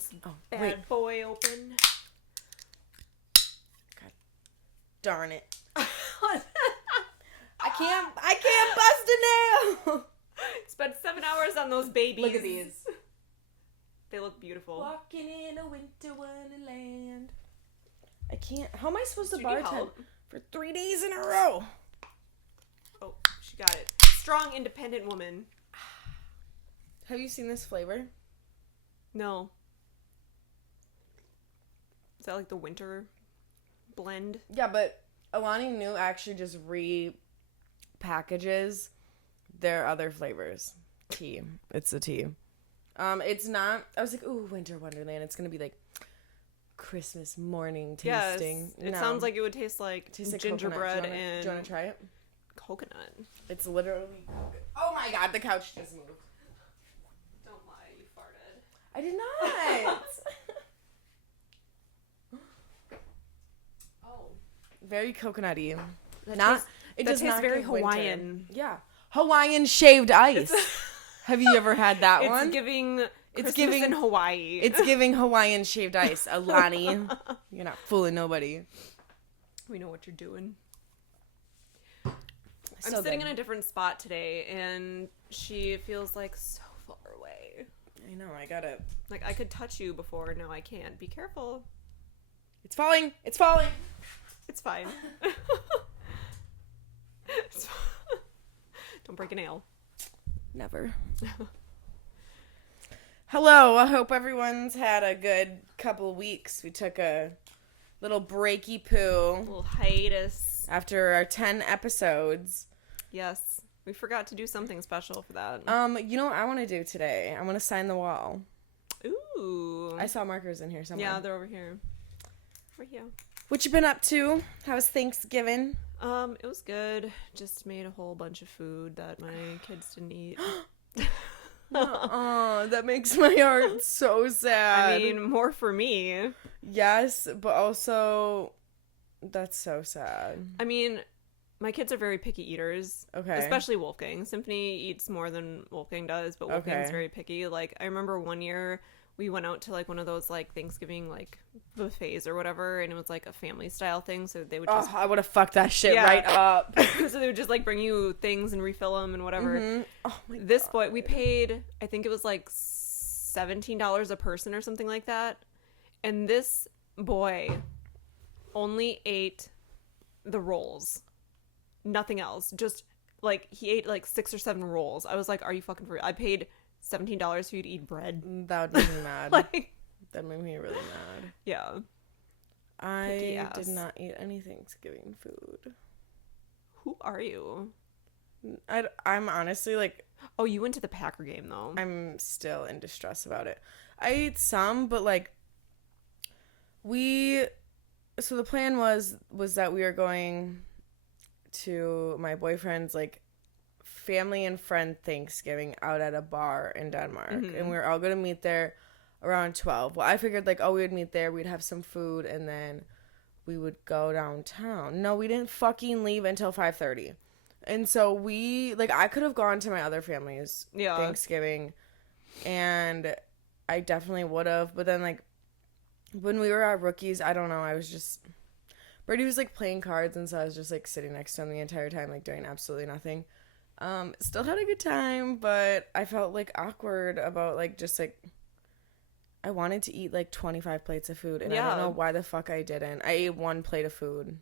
this bad boy open. God darn it. I can't bust a nail. Spent 7 hours on those babies. Look at these. They look beautiful. Walking in a winter wonderland. I can't. How am I supposed to Do you need bartend help? for 3 days in a row? Oh, she got it. Strong, independent woman. Have you seen this flavor? No. Is that like the winter blend? Yeah, but Alani New actually just repackages their other flavors. Tea. It's a tea. It's not. I was like, ooh, winter wonderland. It's gonna be like Christmas morning tasting. Yes. It sounds like it would taste like Tastes gingerbread like and do you want to try it? coconut. It's literally. Oh my god, the couch just moved. Don't lie, you farted. I did not. Oh. Very coconutty. That Not. It does tastes not very give winter. Hawaiian. Yeah. Hawaiian shaved ice. Have you ever had that It's one? giving. It's Christmas giving in Hawaii. It's giving Hawaiian shaved ice. Alani, you're not fooling nobody. We know what you're doing. So I'm sitting good. in a different spot today, and she feels like so far away. I know. I gotta. Like I could touch you before. No, I can't. Be careful. It's falling. It's falling. It's fine. It's fine. Don't break a nail. Never. Hello. I hope everyone's had a good couple weeks. We took a little breaky poo Little hiatus. after our 10 episodes. Yes. We forgot to do something special for that. You know what I want to do today? I want to sign the wall. Ooh. I saw markers in here somewhere. Yeah, they're over here. Right here. What you been up to? How was Thanksgiving? It was good. Just made a whole bunch of food that my kids didn't eat. Oh, that makes my heart so sad. I mean, more for me. Yes, but also that's so sad. I mean, my kids are very picky eaters. Okay. Especially Wolfgang. Symphony eats more than Wolfgang does, but Wolfgang's Okay. very picky. Like, I remember one year we went out to like one of those like Thanksgiving like buffets or whatever, and it was like a family style thing, so they would just Oh, I would have fucked that shit Yeah. right up. so they would just like bring you things and refill them and whatever. Mhm. Oh my This God. boy, we paid, I think it was like $17 a person or something like that. And this boy only ate the rolls. Nothing else. Just like he ate like 6 or 7 rolls. I was like, are you fucking for real? I paid $17 for you to eat bread. That would make me mad. Like, That made me really mad. yeah. I Picky ass. did not eat any Thanksgiving food. Who are you? I'm honestly like, Oh, you went to the Packer game though. I'm still in distress about it. I ate some, but like so the plan was that we were going to my boyfriend's like family and friend Thanksgiving out at a bar in Denmark. Mhm. And we were all going to meet there around 12. Well, I figured like, oh, we would meet there, we'd have some food, and then we would go downtown. No, we didn't fucking leave until 5:30. And so I could have gone to my other family's Yeah. Thanksgiving, and I definitely would have. But then, like, when we were at Rookies, I don't know, I was just... Brady was, like, playing cards, and so I was just, like, sitting next to him the entire time, like, doing absolutely nothing. Still had a good time, but I felt, like, awkward about, like, just, like... I wanted to eat, like, 25 plates of food, and I Yeah. don't know why the fuck I didn't. I ate 1 plate of food.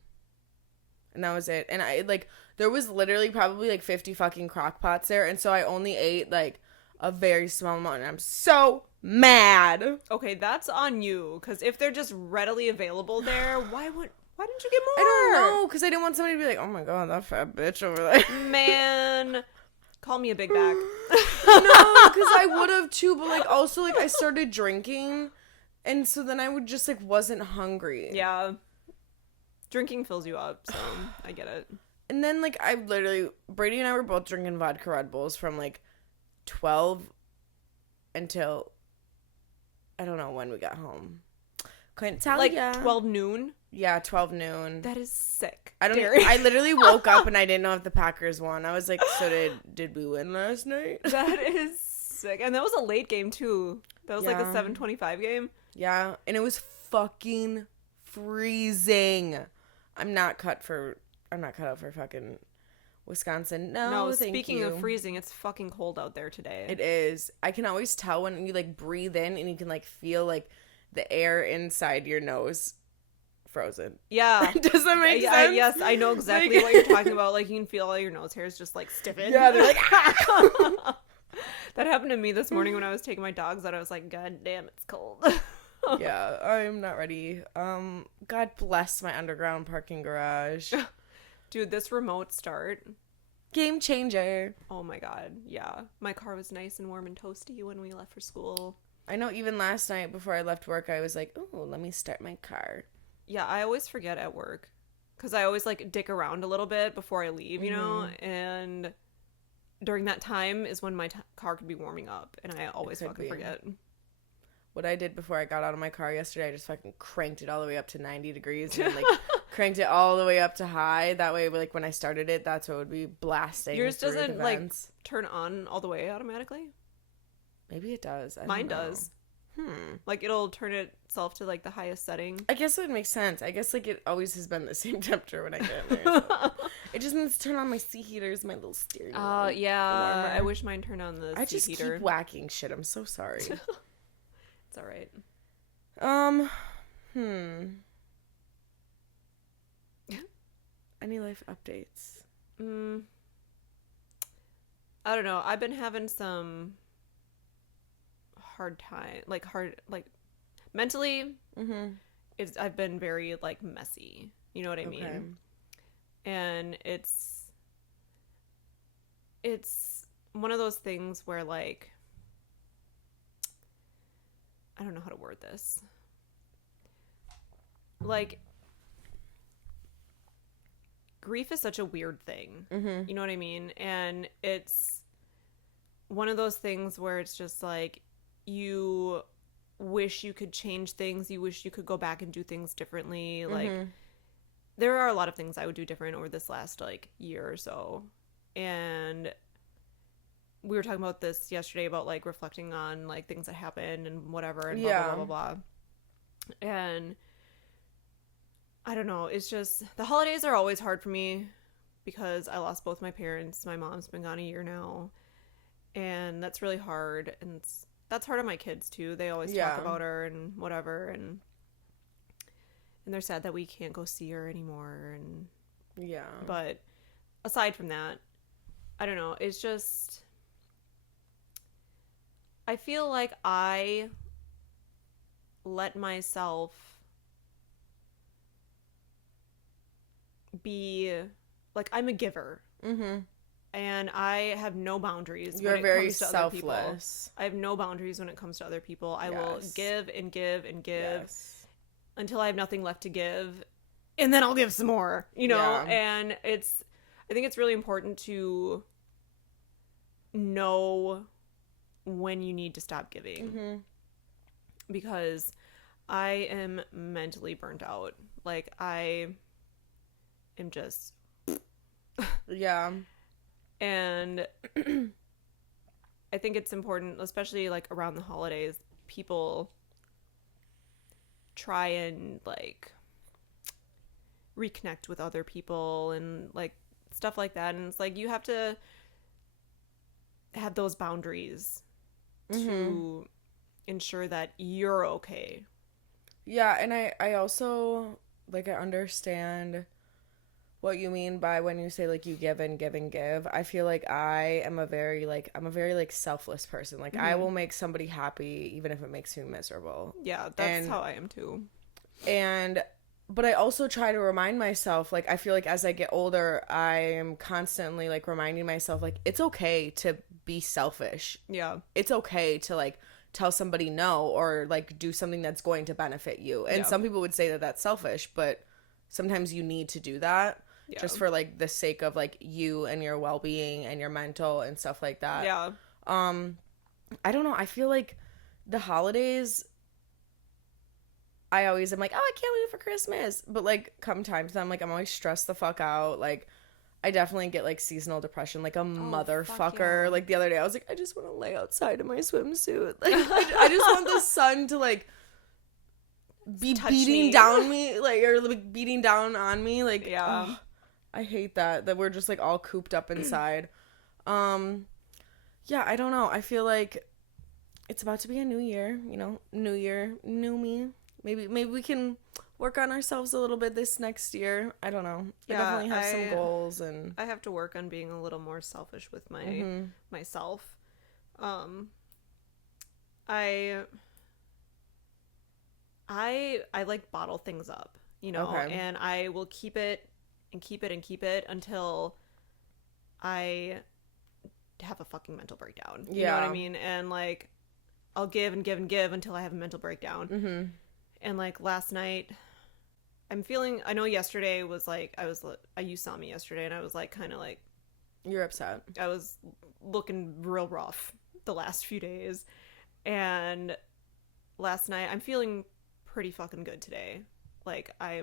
And that was it. And I, like, there was literally probably, like, 50 fucking crock pots there. And so I only ate, like, a very small amount. And I'm so mad. Okay, that's on you. Because if they're just readily available there, why didn't you get more? I don't know. Because I didn't want somebody to be like, oh, my God, that fat bitch over there. Man, call me a big back. No, because I would have, too. But, like, also, like, I started drinking. And so then I would just, like, wasn't hungry. Yeah. Drinking fills you up, so I get it. And then, like, Brady and I were both drinking vodka Red Bulls from, like, 12 until, I don't know when we got home. Couldn't tell Like ya. 12 noon? Yeah, 12 noon. That is sick. I literally woke up and I didn't know if the Packers won. I was like, so did we win last night? That is sick. And that was a late game, too. That was like a Yeah. 7:25 game. Yeah, and it was fucking freezing. I'm not cut out for fucking Wisconsin. No, thank speaking you. of freezing, it's fucking cold out there today. It is. I can always tell when you like breathe in and you can like feel like the air inside your nose frozen. Yeah. Does that make sense? Yes, I know exactly Like- what you're talking about. Like, you can feel all your nose hairs just like stiffen. Yeah, they're like, ah! That happened to me this morning when I was taking my dogs out. I was like, God damn, it's cold. Yeah, I'm not ready. God bless my underground parking garage. Dude, this remote start. Game changer. Oh my God. Yeah. My car was nice and warm and toasty when we left for school. I know even last night before I left work, I was like, oh, let me start my car. Yeah, I always forget at work because I always like dick around a little bit before I leave, you know? And during that time is when my car could be warming up, and I always could fucking be. forget. What I did before I got out of my car yesterday, I just fucking cranked it all the way up to 90 degrees and then, like, cranked it all the way up to high. That way, like, when I started it, that's what would be blasting. Yours through the doesn't like vents. turn on all the way automatically. Maybe it does. I don't Mine know. does. Like, it'll turn itself to like the highest setting. I guess it would make sense. I guess, like, it always has been the same temperature when I get in there. So. It just needs to turn on my seat heaters, my little steering wheel. Oh, yeah. warmer. I wish mine turned on the I seat just heater. keep whacking shit. I'm so sorry. It's all right. Any life updates? I don't know. I've been having some hard time, like mentally. I've been very like messy. You know what I mean? And it's one of those things where like I don't know how to word this. Like, grief is such a weird thing. You know what I mean? And it's one of those things where it's just like you wish you could change things. You wish you could go back and do things differently. Like, there are a lot of things I would do different over this last like year or so. And we were talking about this yesterday about like reflecting on like things that happened and whatever and blah, blah, blah, blah, blah. And I don't know. It's just the holidays are always hard for me because I lost both my parents. My mom's been gone a year now, and that's really hard. And that's hard on my kids too. They always talk about her and whatever, and they're sad that we can't go see her anymore. And but aside from that, I don't know. It's just I feel like I let myself be like I'm a giver, and I have no boundaries. You're when it very comes to other people. selfless. I have no boundaries when it comes to other people. I will give and give and give until I have nothing left to give, and then I'll give some more. You know, and I think it's really important to know when you need to stop giving, because I am mentally burnt out. Like I am just and I think it's important, especially like around the holidays, people try and like reconnect with other people and like stuff like that, and it's like you have to have those boundaries to ensure that you're okay. And I also like I understand what you mean by when you say like you give and give and give. I feel like I'm a very like selfless person. Like I will make somebody happy even if it makes me miserable. Yeah, that's how I am too. But I also try to remind myself, like I feel like as I get older, I am constantly like reminding myself like it's okay to be selfish. Yeah. It's okay to like tell somebody no or like do something that's going to benefit you. And some people would say that that's selfish, but sometimes you need to do that just for like the sake of like you and your well-being and your mental and stuff like that. Yeah. I don't know. I feel like the holidays, I always am like, oh, I can't wait for Christmas. But like come time to them, like I'm always stressed the fuck out. Like I definitely get like seasonal depression like a fuck motherfucker. yeah. Like the other day I was like, I just want to lay outside in my swimsuit. Like I just want the sun to like be Touch beating me. down me, like, or like beating down on me. Like, Yeah. ugh, I hate that we're just like all cooped up inside. Yeah, I don't know. I feel like it's about to be a new year, you know, new year, new me. Maybe we can work on ourselves a little bit this next year. I don't know. I Yeah, definitely have some goals, and I have to work on being a little more selfish with my myself. I like bottle things up, you know, Okay. and I will keep it and keep it and keep it until I have a fucking mental breakdown. You know what I Yeah. mean? And like I'll give and give and give until I have a mental breakdown. Mm-hmm. And like last night, I know yesterday was like, you saw me yesterday and I was like kind of like, You're upset. I was looking real rough the last few days. And last night, I'm feeling pretty fucking good today. Like I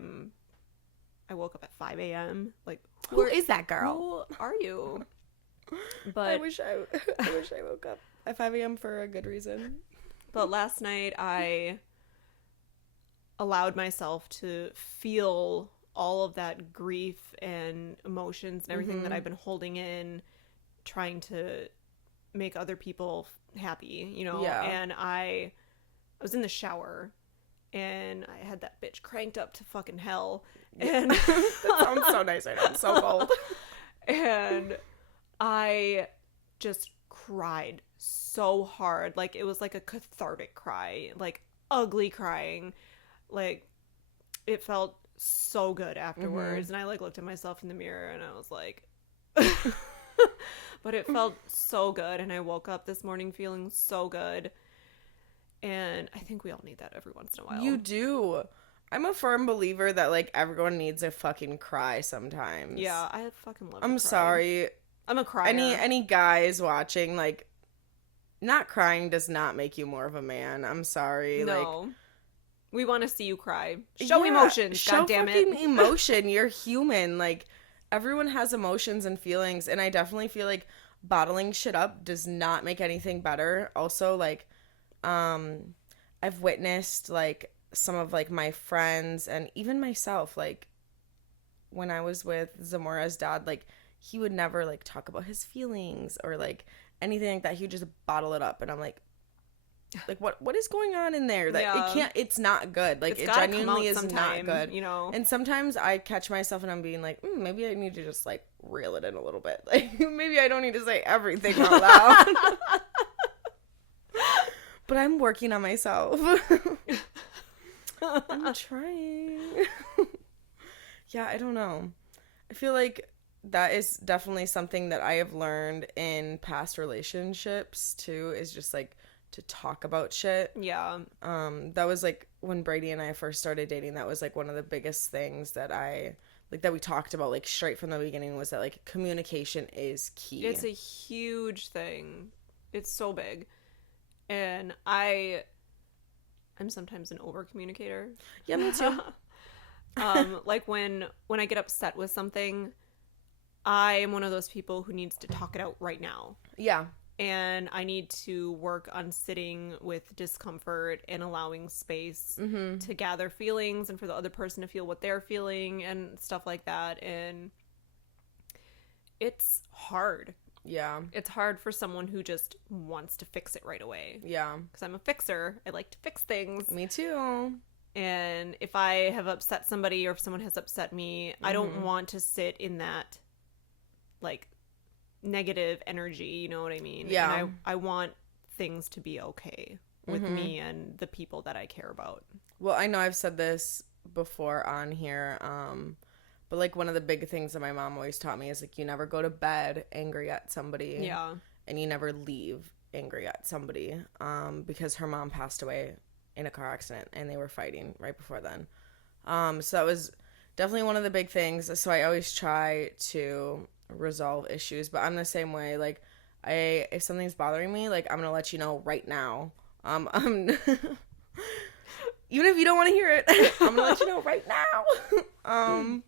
woke up at 5 a.m. Like, Who is that girl? who are you? But I wish I woke up at 5 a.m. for a good reason. But last night I allowed myself to feel all of that grief and emotions and everything that I've been holding in, trying to make other people happy, you know? Yeah. And I was in the shower and I had that bitch cranked up to fucking hell. And That sounds so nice right now. I'm so cold. and I just cried so hard. Like it was like a cathartic cry, like ugly crying. Like it felt so good afterwards. And I like looked at myself in the mirror and I was like but it felt so good, and I woke up this morning feeling so good. And I think we all need that every once in a while. You do. I'm a firm believer that like everyone needs a fucking cry sometimes. Yeah, I fucking love I'm sorry. I'm a crier. Any guys watching, like, not crying does not make you more of a man. I'm sorry. No. Like, we want to see you cry. Show yeah, emotions, show God damn fucking it. emotion. You're human. Like, everyone has emotions and feelings, and I definitely feel like bottling shit up does not make anything better. Also, like, I've witnessed, like, some of, like, my friends and even myself, like, when I was with Zamora's dad, like, he would never, like, talk about his feelings or, like, anything like that. He would just bottle it up, and I'm like, what is going on in there? That it's not good. Like, it genuinely is not good. You know? And sometimes I catch myself and I'm being like, maybe I need to just, like, reel it in a little bit. Like, maybe I don't need to say everything out loud. But I'm working on myself. I'm trying. Yeah, I don't know. I feel like that is definitely something that I have learned in past relationships too, is just like to talk about shit. Yeah. That was like when Brady and I first started dating, that was like one of the biggest things that that we talked about like straight from the beginning, was that like communication is key. It's a huge thing. It's so big. And I'm sometimes an over communicator. Yeah, me too. Like when I get upset with something, I am one of those people who needs to talk it out right now. Yeah. And I need to work on sitting with discomfort and allowing space to gather feelings and for the other person to feel what they're feeling and stuff like that. And it's hard. Yeah. It's hard for someone who just wants to fix it right away. Yeah. Because I'm a fixer. I like to fix things. Me too. And if I have upset somebody or if someone has upset me, I don't want to sit in that, like, negative energy, you know what I mean? Yeah. And I want things to be okay with me and the people that I care about. Well, I know I've said this before on here, but like one of the big things that my mom always taught me is like, you never go to bed angry at somebody. Yeah. And you never leave angry at somebody, because her mom passed away in a car accident and they were fighting right before then. So that was definitely one of the big things. So I always try to resolve issues, but I'm the same way. Like, if something's bothering me, like, I'm gonna let you know right now. I'm even if you don't want to hear it, I'm gonna let you know right now.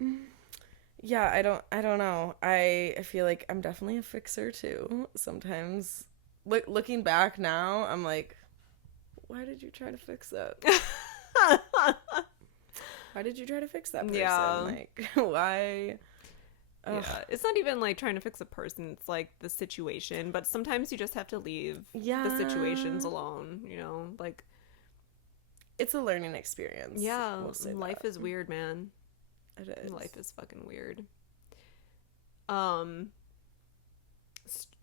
Yeah, I don't know. I feel like I'm definitely a fixer too. Sometimes looking back now, I'm like, why did you try to fix that? Why did you try to fix that person? Yeah. Like, why? Ugh. Yeah. It's not even like trying to fix a person, it's like the situation. But sometimes you just have to leave the situations Yeah. alone, you know? Like, It's a learning experience. yeah, We'll say life that. is weird, man. It is. Life is fucking weird. Um,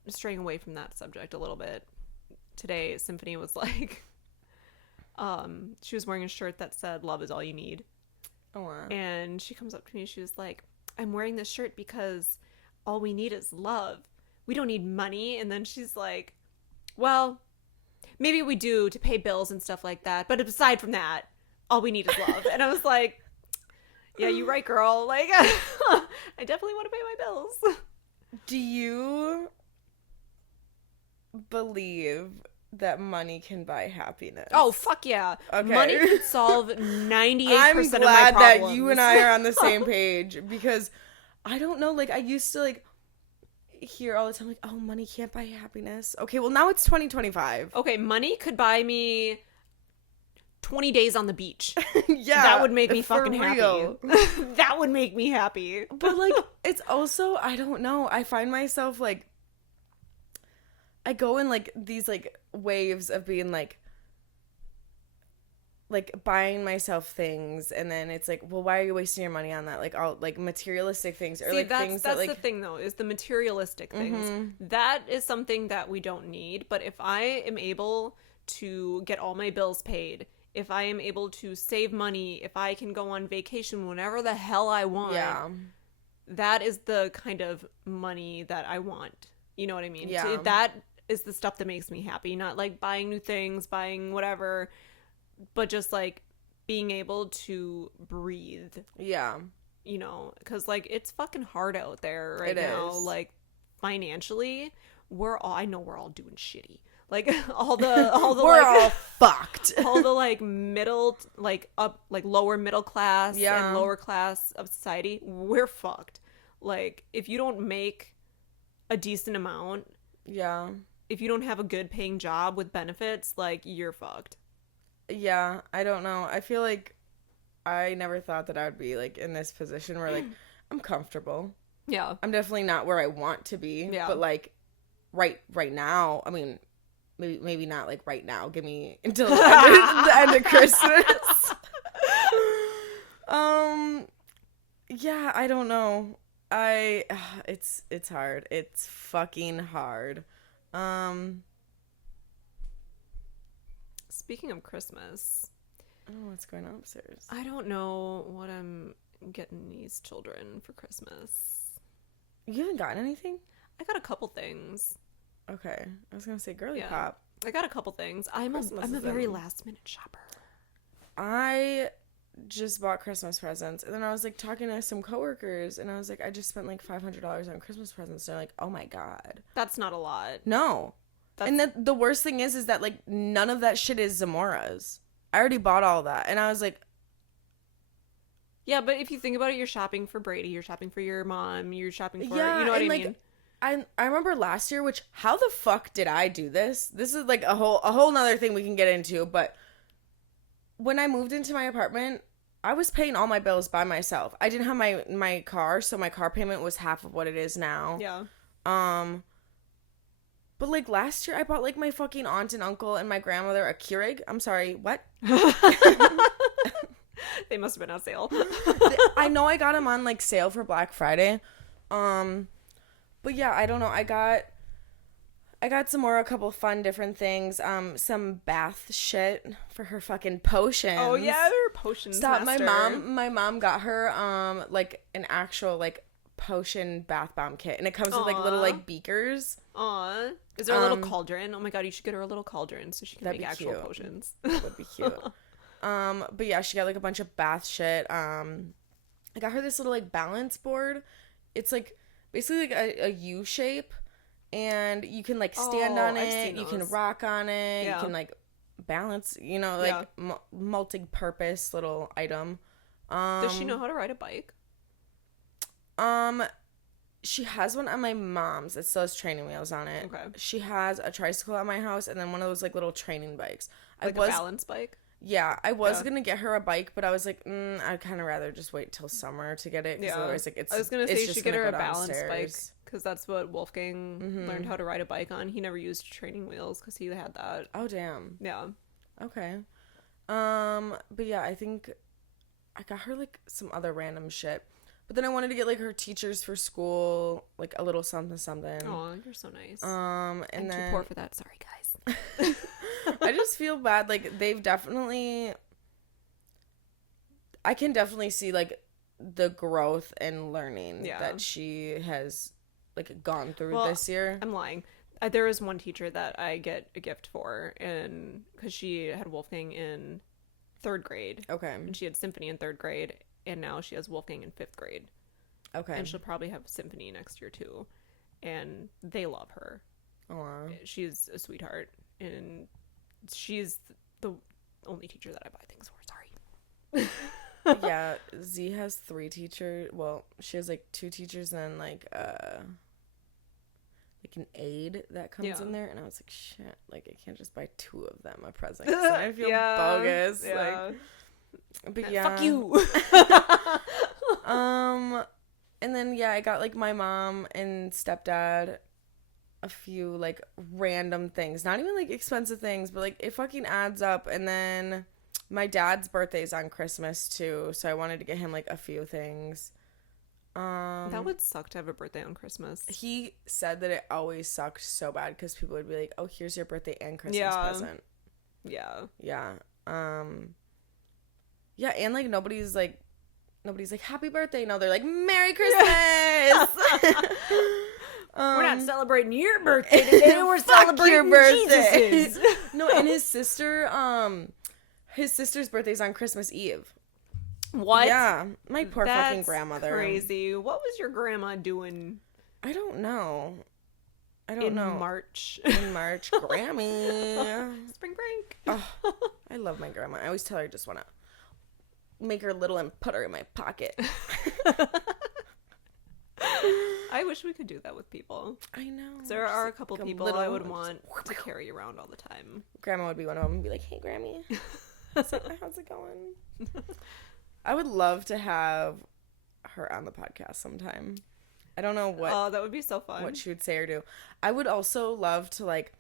Straying away from that subject a little bit. Today, Symphony was like, she was wearing a shirt that said "Love is all you need," Oh, wow. and she comes up to me. She was like, "I'm wearing this shirt because all we need is love. We don't need money." And then she's like, "Well, maybe we do to pay bills and stuff like that, but aside from that, all we need is love." And I was like, "Yeah, you're right, girl. Like, I definitely want to pay my bills." Do you believe that money can buy happiness? Oh, fuck yeah. Okay. Money can solve 98% I'm of my glad problems. that you and I are on the same page because I don't know. Like, I used to like hear all the time, like, oh, money can't buy happiness. Okay, well, now it's 2025. Okay, money could buy me 20 days on the beach. Yeah. That would make me for fucking real. happy. That would make me happy. But, like, it's also, I don't know. I find myself, like, I go in, like, these, like, waves of being, like buying myself things, and then it's like, well, why are you wasting your money on that? Like, all like materialistic things, or See, like that's things that like the thing though, is the materialistic things. Mm-hmm. That is something that we don't need. But if I am able to get all my bills paid, if I am able to save money, if I can go on vacation whenever the hell I want, Yeah. that is the kind of money that I want. You know what I mean? Yeah. That is the stuff that makes me happy. Not like buying new things, buying whatever, but just like being able to breathe, Yeah. you know, because like it's fucking hard out there right It now. is. Like financially, I know we're all doing shitty. Like all the We're like, all fucked. all the like middle, like up, like lower middle class Yeah. and lower class of society, we're fucked. Like if you don't make a decent amount, Yeah. if you don't have a good paying job with benefits, like you're fucked. Yeah. I don't know. I feel like I never thought that I would be like in this position where like I'm comfortable. Yeah. I'm definitely not where I want to be. Yeah. But like right now, I mean, maybe not like right now. Give me until the end of Christmas. Yeah, I don't know. It's hard. It's fucking hard. Speaking of Christmas, Oh, what's going on upstairs? I don't know what I'm getting these children for Christmas. You haven't gotten anything? I got a couple things. Okay. I was gonna say girly Yeah. pop. I got a couple things. Christmas I'm a is very in. last minute shopper. I just bought Christmas presents, and then I was like talking to some coworkers, and I was like, I just spent like $500 on Christmas presents. And they're like, oh my god, That's not a lot. no. And the worst thing is that like none of that shit is Zamora's. I already bought all that, and I was like, Yeah, but if you think about it, you're shopping for Brady, you're shopping for your mom, you're shopping for, yeah, you know what I and like mean? I remember last year, which how the fuck did I do this? This is like a whole nother thing we can get into, but when I moved into my apartment, I was paying all my bills by myself. I didn't have my car, so my car payment was half of what it is now. Yeah. But like last year I bought like my fucking aunt and uncle and my grandmother a Keurig. I'm sorry, what? They must have been on sale. I know I got them on like sale for Black Friday. But yeah, I don't know. I got some more, a couple fun different things. Some bath shit for her fucking potions. Oh yeah, they're potions. Stop. Master. My mom got her like an actual like potion bath bomb kit, and it comes with like little like beakers. Aw. Is there a little cauldron? Oh my god, you should get her a little cauldron so she can That'd make be actual cute. potions. That would be cute. But yeah, she got like a bunch of bath shit. I got her this little like balance board. It's like basically like a U shape, and you can like stand on I've it. seen You can those. rock on it. Yeah. You can like balance. You know, like multi-purpose little item. Does she know how to ride a bike? Um, she has one on my mom's. It still has training wheels on it. Okay. She has a tricycle at my house and then one of those like little training bikes. Like a balance bike? Yeah, I was Yeah. gonna get her a bike, but I was like, I'd kind of rather just wait till summer to get it. Because Yeah. otherwise, like, I was going to say it's you just should get gonna her a go balance bike downstairs. because that's what Wolfgang learned how to ride a bike on. He never used training wheels because he had that. Oh, damn. Yeah. Okay. But yeah, I think I got her like some other random shit. But then I wanted to get like her teachers for school, like a little something something. Oh, you're so nice. And I'm then too poor for that. Sorry, guys. I just feel bad. Like they've definitely, I can definitely see like the growth and learning Yeah. that she has like gone through Well, this year. I'm lying. There is one teacher that I get a gift for, and because she had Wolfgang in 3rd grade, Okay. and she had symphony in 3rd grade, and now she has Wolfgang in 5th grade, Okay. and she'll probably have symphony next year too, and they love her. Aw. She's a sweetheart, and she's the only teacher that I buy things for. Sorry. Yeah, Z has 3 teachers. Well, she has like 2 teachers and like an aide that comes Yeah. in there, and I was like, shit, like I can't just buy 2 of them a present. 'Cause then I feel Yeah, bogus. yeah. Like, but yeah, Fuck you. and then yeah, I got like my mom and stepdad a few like random things, not even like expensive things, but like it fucking adds up. And then my dad's birthday's on Christmas too, so I wanted to get him like a few things. That would suck to have a birthday on Christmas. He said that it always sucked so bad because people would be like, oh, here's your birthday and Christmas Yeah. present. Yeah. Yeah. Yeah, and like nobody's like happy birthday. No, they're like Merry Christmas. We're not celebrating your birthday today. We're Fuck celebrating your birthday. Jesus's. No, and his sister's birthday's on Christmas Eve. What? Yeah, my poor fucking That's grandmother. crazy. What was your grandma doing I don't know. in March? In March, Grammy. Spring break. Oh, I love my grandma. I always tell her I just want to make her little and put her in my pocket. I wish we could do that with people. I know. There Just are a like couple a people little- I would want to carry around all the time. Grandma would be one of them and be like, hey, Grammy. So, how's it going? I would love to have her on the podcast sometime. I don't know Oh, that would be so fun. what she would say or do. I would also love to like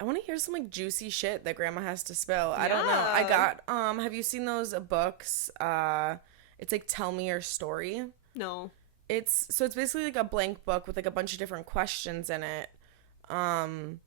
I want to hear some like juicy shit that grandma has to spill. I don't know. I Yeah. got have you seen those books? It's like Tell Me Your Story. No. It's basically like a blank book with like a bunch of different questions in it. And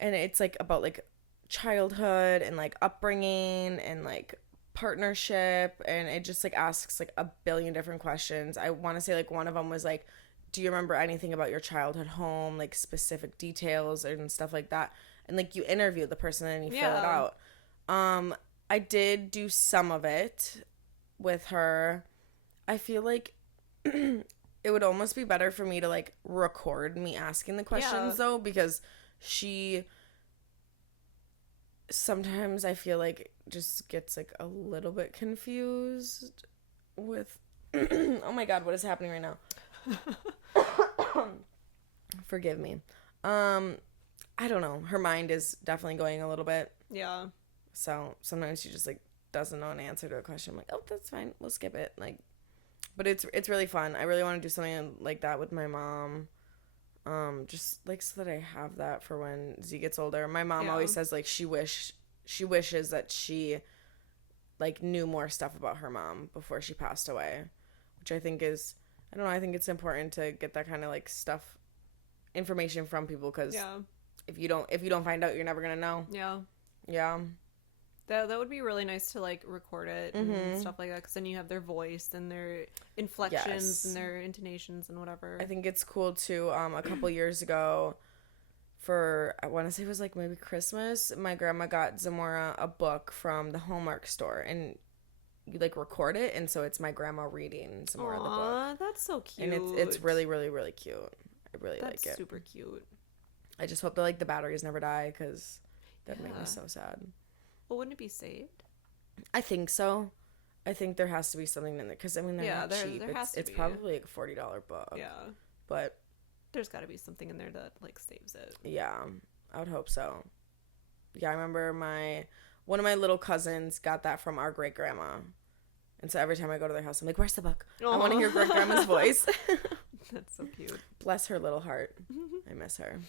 it's like about like childhood and like upbringing and like partnership, and it just like asks like a billion different questions. I want to say like one of them was like, do you remember anything about your childhood home, like specific details and stuff like that, and like you interview the person and you fill it Yeah. out. I did do some of it with her. I feel like it would almost be better for me to like record me asking the questions though, because she sometimes I feel like just gets like a little bit confused with oh my god, what is happening right now? Forgive me. I don't know. Her mind is definitely going a little bit. Yeah. So sometimes she just like doesn't know an answer to a question. I'm like, oh, that's fine. We'll skip it. Like, but it's really fun. I really want to do something like that with my mom. Just like so that I have that for when Z gets older. My mom always says like she wishes that she like knew more stuff about her mom before she passed away, which I think is, I don't know, I think it's important to get that kind of like stuff, information from people, because if you don't find out, you're never gonna know. Yeah. That would be really nice to like record it and stuff like that, because then you have their voice and their inflections and their intonations and whatever. I think it's cool too. A couple years ago, for I want to say it was like maybe Christmas, my grandma got Zamora a book from the Hallmark store, and you like record it, and so it's my grandma reading Zamora the book. That's so cute. And it's really really really cute. I really like it. That's super cute. I just hope that like the batteries never die, because that'd make me so sad. Well, wouldn't it be saved? I think so. I think there has to be something in there because I mean they're not cheap. There has to It's be. probably like a $40 book. Yeah, but there's got to be something in there that like saves it. Yeah, I would hope so. Yeah, I remember one of my little cousins got that from our great grandma, and so every time I go to their house, I'm like, "Where's the book? Aww. I want to hear great grandma's voice." That's so cute. Bless her little heart. I miss her.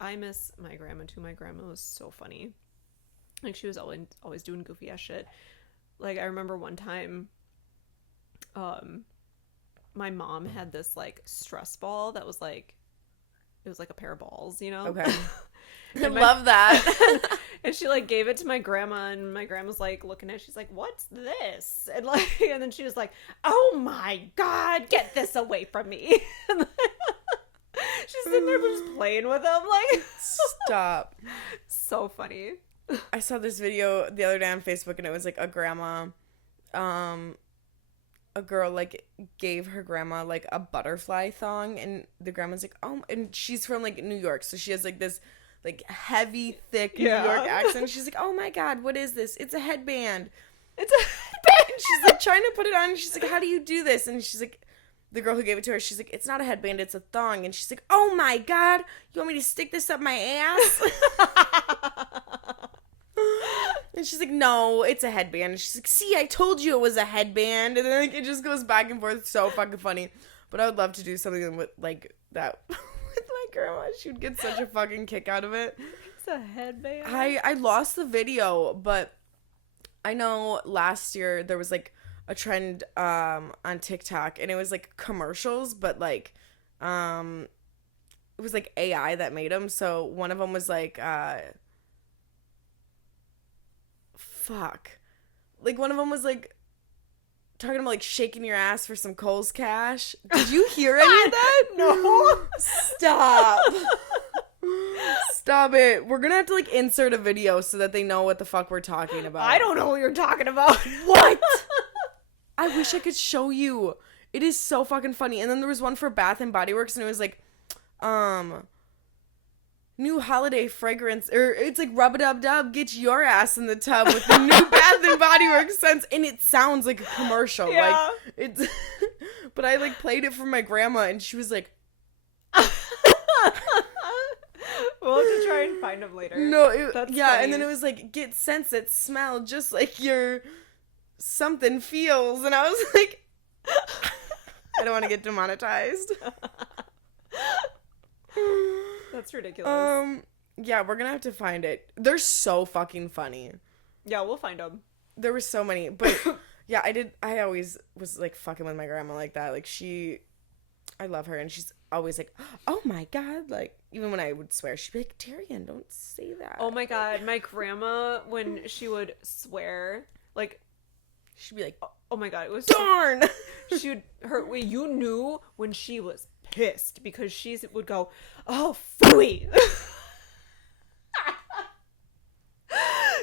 I miss my grandma too. My grandma was so funny. Like she was always doing goofy ass shit. Like I remember one time, my mom had this like stress ball that was like, it was like a pair of balls, you know? Okay. I love that. And she like gave it to my grandma, and my grandma's like looking at it, she's like, "What's this?" And like, and then she was like, "Oh my God, get this away from me." She's sitting there just playing with them, like Stop. so funny. I saw this video the other day on Facebook, and it was like a grandma, a girl like gave her grandma like a butterfly thong, and the grandma's like, "Oh," and she's from like New York, so she has like this like heavy, thick New York accent. She's like, "Oh my God, what is this? It's a headband. It's a headband." And she's like trying to put it on, and she's like, "How do you do this?" And she's like, the girl who gave it to her, she's like, "It's not a headband, it's a thong." And she's like, "Oh my God, you want me to stick this up my ass?" And she's like, "No, it's a headband." And she's like, "See, I told you it was a headband." And then like it just goes back and forth. So fucking funny. But I would love to do something with like that with my grandma. She would get such a fucking kick out of it. It's a headband. I lost the video, but I know last year there was like a trend on TikTok, and it was like commercials, but like it was like AI that made them. So one of them was like like one of them was like talking about like shaking your ass for some Kohl's cash. Did you hear any of that? No. Stop it. We're gonna have to like insert a video so that they know what the fuck we're talking about. I don't know what you're talking about. What? I wish I could show you. It is so fucking funny. And then there was one for Bath and Body Works, and it was like new holiday fragrance, or it's like rub-a-dub-dub, get your ass in the tub with the new Bath and Body Works scents, and it sounds like a commercial. Yeah. Like it's but I like played it for my grandma, and she was like, we'll have to try and find them later. No, That's yeah, funny. and then it was like, get scents that smell just like your something feels, and I was like, I don't want to get demonetized. That's ridiculous. Yeah, we're gonna have to find it. They're so fucking funny. Yeah, we'll find them. There were so many, but yeah, I always was like fucking with my grandma like that. Like I love her, and she's always like, "Oh my God," like even when I would swear, she'd be like, "Tyrion, don't say that." Oh my God, my grandma, when she would swear, like she'd be like, oh my God, it was darn. You knew when she was pissed, because she would go, "Oh, phooey."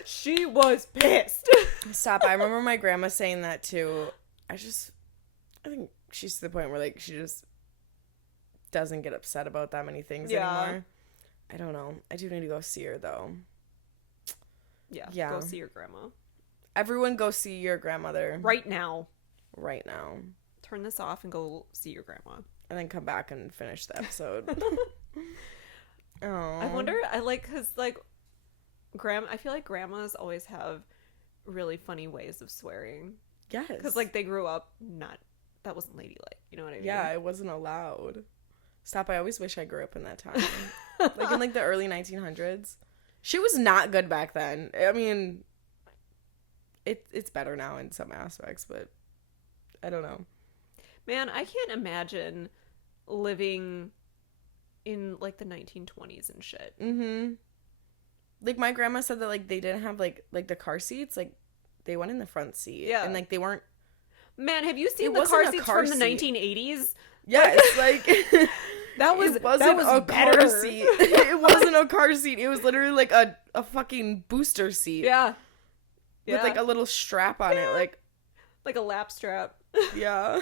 She was pissed. Stop. I remember my grandma saying that too. I think she's to the point where like she just doesn't get upset about that many things anymore. I don't know. I do need to go see her though. Yeah. Go see your grandma. Everyone go see your grandmother. Right now. Turn this off and go see your grandma. And then come back and finish the episode. Oh. I wonder, because like I feel like grandmas always have really funny ways of swearing. Yes. Because like they grew up that wasn't ladylike. You know what I mean? Yeah, it wasn't allowed. Stop. I always wish I grew up in that time. Like in like the early 1900s. She was not good back then. I mean, it's better now in some aspects, but I don't know. Man, I can't imagine living in like the 1920s and shit. Mm-hmm. Like my grandma said that like they didn't have like the car seats, like they went in the front seat. Yeah. And like they weren't. Man, have you seen the car seats from the 1980s? Yeah, it's like that was a better. Car seat. It wasn't a car seat. It was literally like a fucking booster seat. Yeah. With like a little strap on it, like a lap strap. Yeah.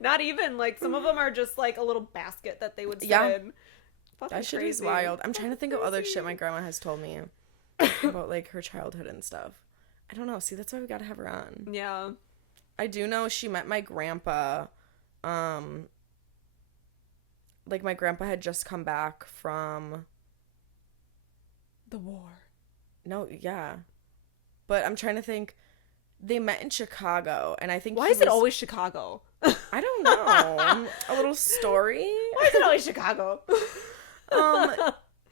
Not even, like some of them are just like a little basket that they would sit in. Fucking that shit crazy. is wild. I'm trying to think of other shit my grandma has told me about like her childhood and stuff. I don't know. See, that's why we gotta have her on. Yeah. I do know she met my grandpa. Like, my grandpa had just come back from... The war. No, yeah. But I'm trying to think. They met in Chicago, and I think Why is it always Chicago? I don't know. A little story? Why is it always Chicago?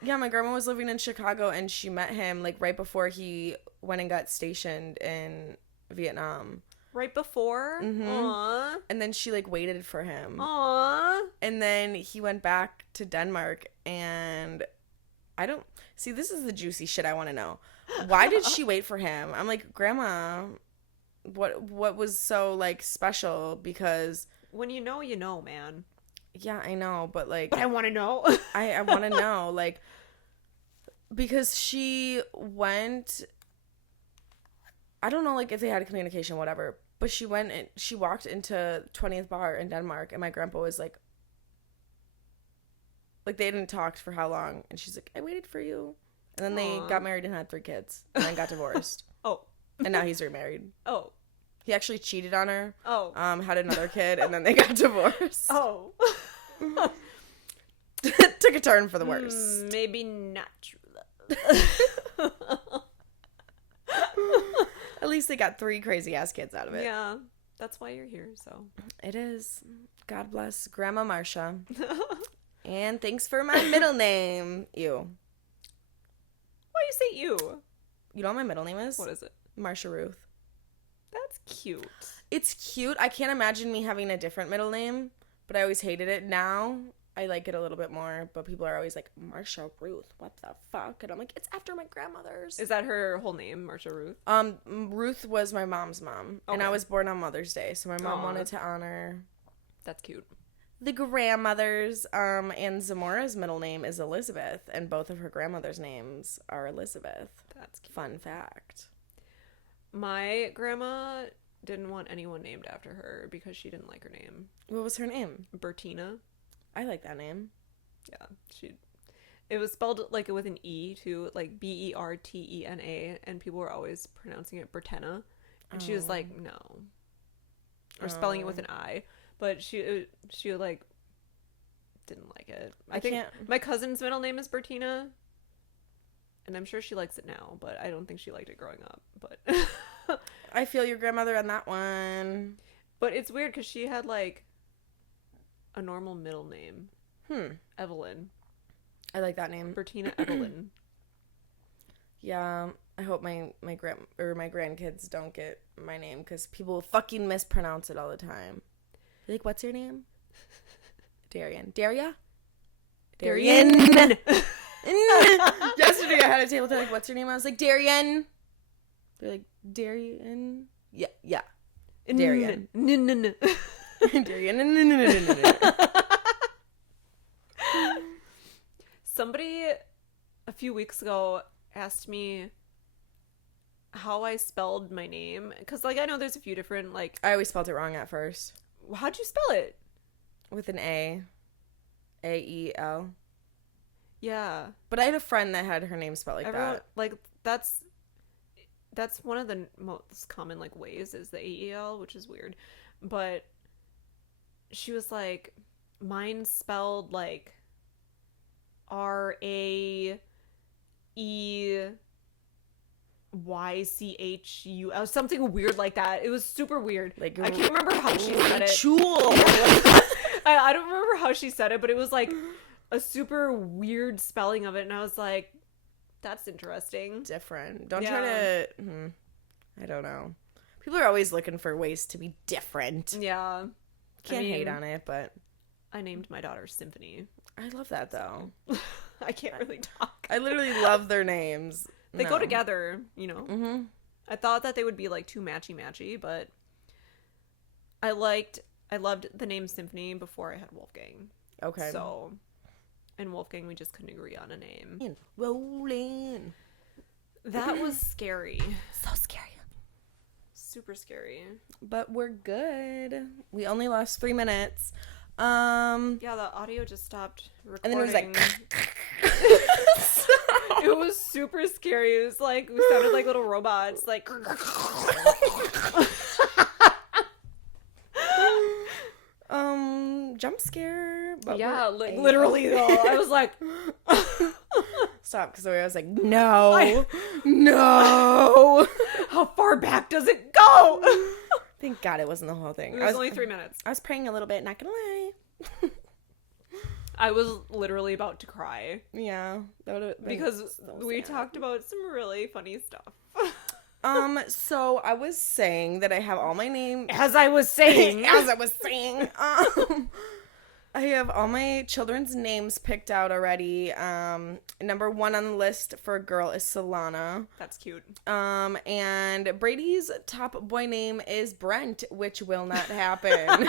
Yeah, my grandma was living in Chicago, and she met him, like, right before he went and got stationed in Vietnam. Right before? Mm-hmm. Aww. And then she, like, waited for him. Aww. And then he went back to Denmark, and I don't... See, this is the juicy shit I want to know. Why did she wait for him? I'm like, Grandma, what was so, like, special? Because... When you know, man. Yeah, I know, but, like... But I want to know. I want to know, like... Because she went... I don't know, like, if they had communication, whatever. But she went and she walked into 20th Bar in Denmark, and my grandpa was like, they hadn't talked for how long, and she's like, I waited for you. And then they got married and had 3 kids, and then got divorced. Oh. And now he's remarried. Oh. He actually cheated on her. Oh. Had another kid, and then they got divorced. Oh. Took a turn for the worse. Maybe not true love. At least they got 3 crazy ass kids out of it. Yeah, that's why you're here. So it is. God bless Grandma Marcia. And thanks for my middle name. You. Why you say you? You know what my middle name is? What is it? Marcia Ruth. That's cute. It's cute. I can't imagine me having a different middle name, but I always hated it. Now I like it a little bit more, but people are always like, Marcia Ruth, what the fuck? And I'm like, it's after my grandmother's. Is that her whole name, Marcia Ruth? Ruth was my mom's mom, and I was born on Mother's Day, so my mom wanted to honor. That's cute. The grandmothers, and Zamora's middle name is Elizabeth, and both of her grandmother's names are Elizabeth. That's cute. Fun fact. My grandma didn't want anyone named after her because she didn't like her name. What was her name? Bertina. I like that name. Yeah, it was spelled like with an E too, like Bertena, and people were always pronouncing it Bertena, and she was like, no, or spelling it with an I, but she like didn't like it. I think my cousin's middle name is Bertina, and I'm sure she likes it now, but I don't think she liked it growing up. But I feel your grandmother on that one. But it's weird because she had like a normal middle name. Evelyn. I like that name. Bertina Evelyn. Yeah, I hope my grandkids don't get my name because people fucking mispronounce it all the time. They're like, what's your name? Darian. Daria? Darian. Yesterday I had a table. They're like, what's your name? I was like, Darian. They're like, Darian? Yeah. Darian. Darian. Somebody a few weeks ago asked me how I spelled my name, because like I know there's a few different like. I always spelled it wrong at first. How'd you spell it? With an A-E-L. Yeah, but I had a friend that had her name spelled like that. Like that's one of the most common like ways is the A-E-L, which is weird, but she was like, mine spelled like RAEYCHU, something weird like that. It was super weird. Like I can't remember how she said it. I don't remember how she said it, but it was like a super weird spelling of it, and I was like, that's interesting. Different. Don't try to. I don't know. People are always looking for ways to be different. Yeah. Can't hate on it, but I named my daughter Symphony. I love that though. I can't really talk. I literally love their names. They go together, you know. Mm-hmm. I thought that they would be like too matchy, but I loved the name Symphony before I had Wolfgang. Okay. So, and Wolfgang, we just couldn't agree on a name. Rolling. That was scary. So scary. Super scary. But we're good. We only lost 3 minutes. Yeah, the audio just stopped recording. And then it was like it was super scary. It was like we sounded like little robots, like jump scare. But Yeah, literally though. I was like, stop, because I was like, no, no. how far back does it go? Thank God it wasn't the whole thing. It was only 3 minutes. I was praying a little bit, not gonna lie. I was literally about to cry. Yeah, that would have been Because so we sad. talked about some really funny stuff. So I was saying that I have all my name As I was saying. I have all my children's names picked out already. Number 1 on the list for a girl is Solana. That's cute. And Brady's top boy name is Brent, which will not happen.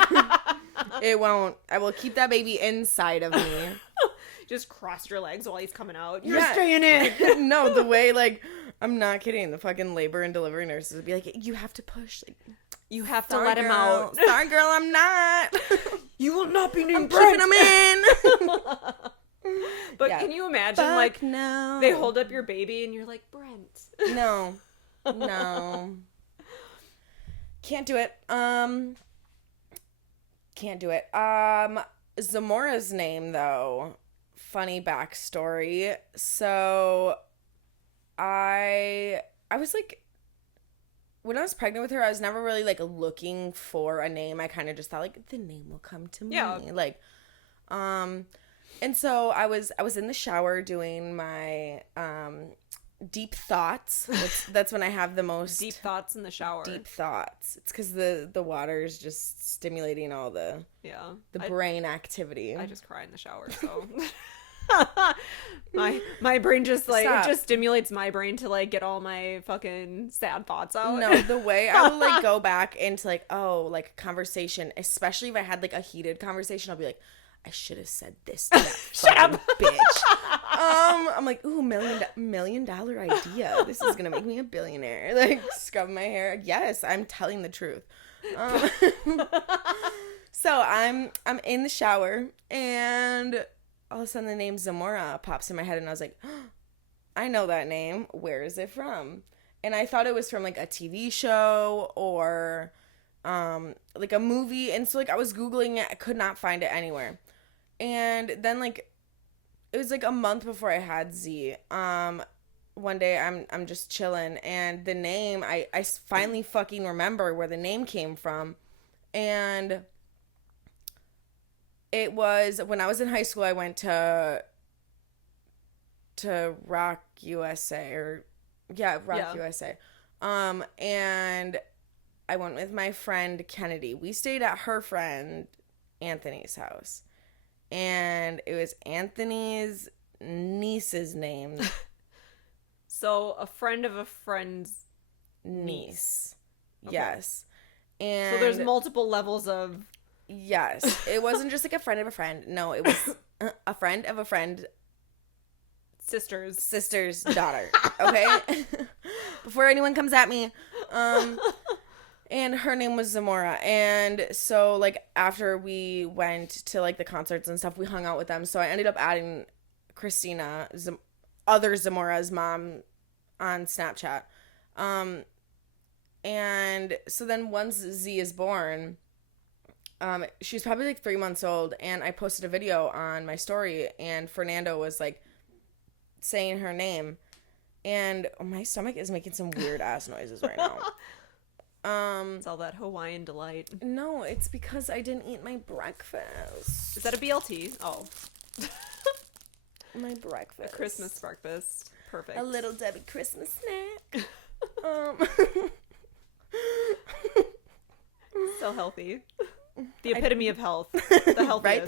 It won't. I will keep that baby inside of me. Just cross your legs while he's coming out. You're Yeah. staying in. No, the way, like, I'm not kidding. The fucking labor and delivery nurses would be like, you have to push. Like, You have to sorry, let him girl. out. Sorry, girl, I'm not. You will not be named I'm Brent. keeping him in. But Yeah. can you imagine, Fuck like, no. they hold up your baby and you're like, Brent. No. No. Can't do it. Can't do it. Zamora's name, though, funny backstory. So I was like, when I was pregnant with her, I was never really like looking for a name. I kind of just thought like the name will come to me. Yeah. Like, and so I was in the shower doing my deep thoughts. That's when I have the most Deep thoughts in the shower. deep thoughts. It's because the water is just stimulating all the Yeah. brain activity. I just cry in the shower, so my brain just like Stop. it just stimulates my brain to like get all my fucking sad thoughts out. No, the way I will like go back into like, oh, like a conversation, especially if I had like a heated conversation, I'll be like, I should have said this to that fucking bitch. I'm like, ooh, $1 million idea. This is gonna make me a billionaire. Like, scrub my hair. Yes, I'm telling the truth. So I'm in the shower, and all of a sudden the name Zamora pops in my head, and I was like, oh, I know that name. Where is it from? And I thought it was from like a TV show or like a movie. And so like I was Googling it, I could not find it anywhere. And then like it was like a month before I had Z. One day I'm just chilling, and the name I finally fucking remember where the name came from. And it was when I was in high school. I went to Rock USA USA. And I went with my friend Kennedy. We stayed at her friend Anthony's house. And it was Anthony's niece's name. So a friend of a friend's Niece. Okay. Yes. And so there's multiple levels of yes. It wasn't just like a friend of a friend. No, it was a friend of a friend sister's daughter. Okay? Before anyone comes at me. And her name was Zamora. And so, like, after we went to, like, the concerts and stuff, we hung out with them. So I ended up adding Christina, other Zamora's mom, on Snapchat. And so then once Z is born, she was probably, like, 3 months old. And I posted a video on my story. And Fernando was, like, saying her name. And my stomach is making some weird-ass noises right now. it's all that Hawaiian delight. No, it's because I didn't eat my breakfast. Is that a BLT? Oh. My breakfast. A Christmas breakfast. Perfect. A Little Debbie Christmas snack. So healthy. The epitome of health. The healthiest. Right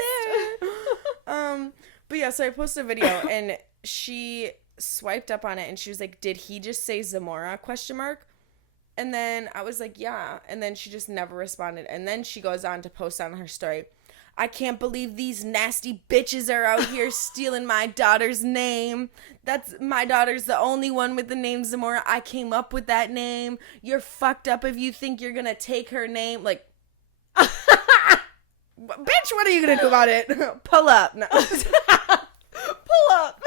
there. But yeah, so I posted a video and she swiped up on it and she was like, "Did he just say Zamora?" ? And then I was like, "Yeah." And then she just never responded. And then she goes on to post on her story, "I can't believe these nasty bitches are out here stealing my daughter's name. My daughter's the only one with the name Zamora. I came up with that name. You're fucked up if you think you're gonna take her name." Like, bitch, what are you gonna do about it? Pull up. No. Pull up.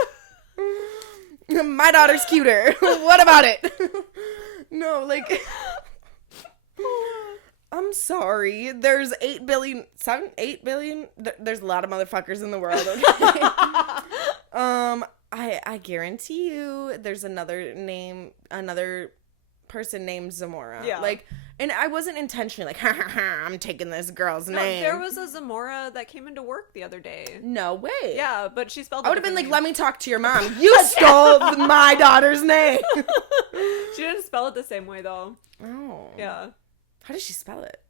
My daughter's cuter. What about it? No, like, I'm sorry. There's 8 billion, 8 billion. There's a lot of motherfuckers in the world, okay? I guarantee you there's another person named Zamora. Yeah. Like, and I wasn't intentionally like, ha ha ha, I'm taking this girl's No, name. there was a Zamora that came into work the other day. No way. Yeah, but she spelled it I would have been like, differently. let me talk to your mom. You stole my daughter's name. She didn't spell it the same way, though. Oh. Yeah. How does she spell it?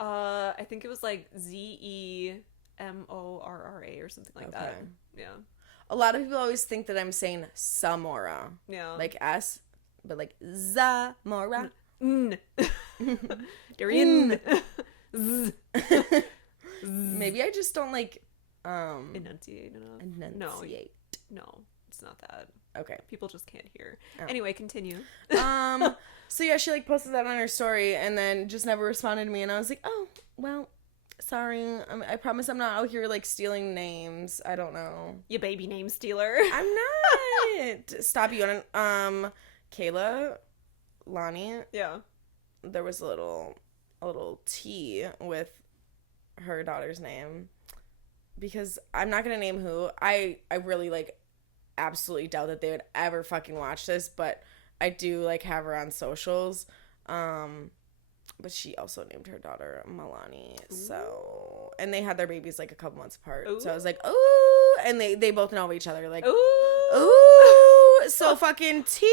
I think it was like Zemorra or something like that. Yeah. A lot of people always think that I'm saying Samora. Yeah. Like S, but like Zamora. Darian. Z. Maybe I just don't like Enunciate enough. enunciate. No, it's not that. Okay. People just can't hear. Oh. Anyway, continue. So yeah, she like posted that on her story and then just never responded to me, and I was like, oh, well, sorry. I promise I'm not out here like stealing names. I don't know. You baby name stealer. I'm not. Stop you. Kayla, Lonnie. Yeah. There was a little T with her daughter's name, because I'm not gonna name who. I really like absolutely doubt that they would ever fucking watch this, but I do like have her on socials. But she also named her daughter Milani. So, and they had their babies like a couple months apart. Ooh. So I was like, ooh, and they both know each other. Like, Ooh. so fucking T.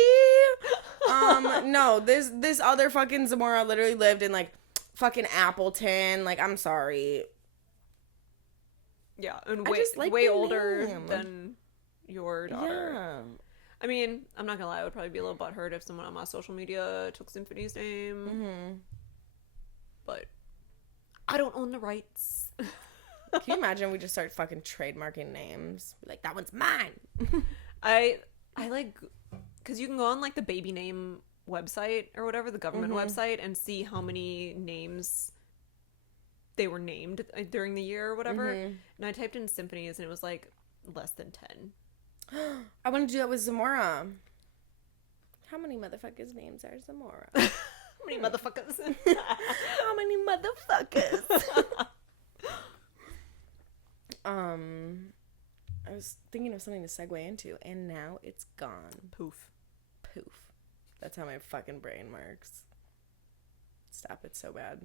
No, this other fucking Zamora literally lived in like fucking Appleton. Like, I'm sorry. Yeah, and I just like way the older name. than your daughter. Yeah. I mean, I'm not gonna lie, I would probably be a little butthurt if someone on my social media took Symphony's name. Mm-hmm. But I don't own the rights. Can you imagine we just start fucking trademarking names? Be like, that one's mine. I like, because you can go on like the baby name website or whatever, the government website, and see how many names they were named during the year or whatever. And I typed in Symphonies and it was like less than 10. I want to do that with Zamora. How many motherfuckers' names are Zamora? How many motherfuckers? How many motherfuckers? I was thinking of something to segue into, and now it's gone. Poof. Poof. That's how my fucking brain works. Stop it so bad.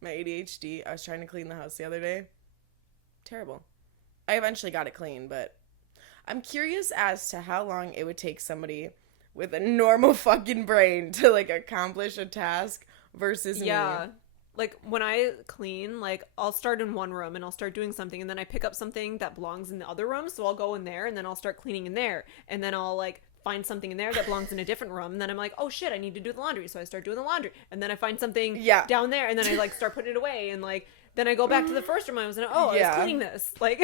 My ADHD, I was trying to clean the house the other day. Terrible. I eventually got it clean, but I'm curious as to how long it would take somebody with a normal fucking brain to, like, accomplish a task versus me. Yeah. Like, when I clean, like, I'll start in one room and I'll start doing something, and then I pick up something that belongs in the other room, so I'll go in there, and then I'll start cleaning in there, and then I'll, like, find something in there that belongs in a different room, and then I'm like, oh shit, I need to do the laundry, so I start doing the laundry, and then I find something down there, and then I, like, start putting it away, and, like, then I go back to the first room, I was cleaning this, like...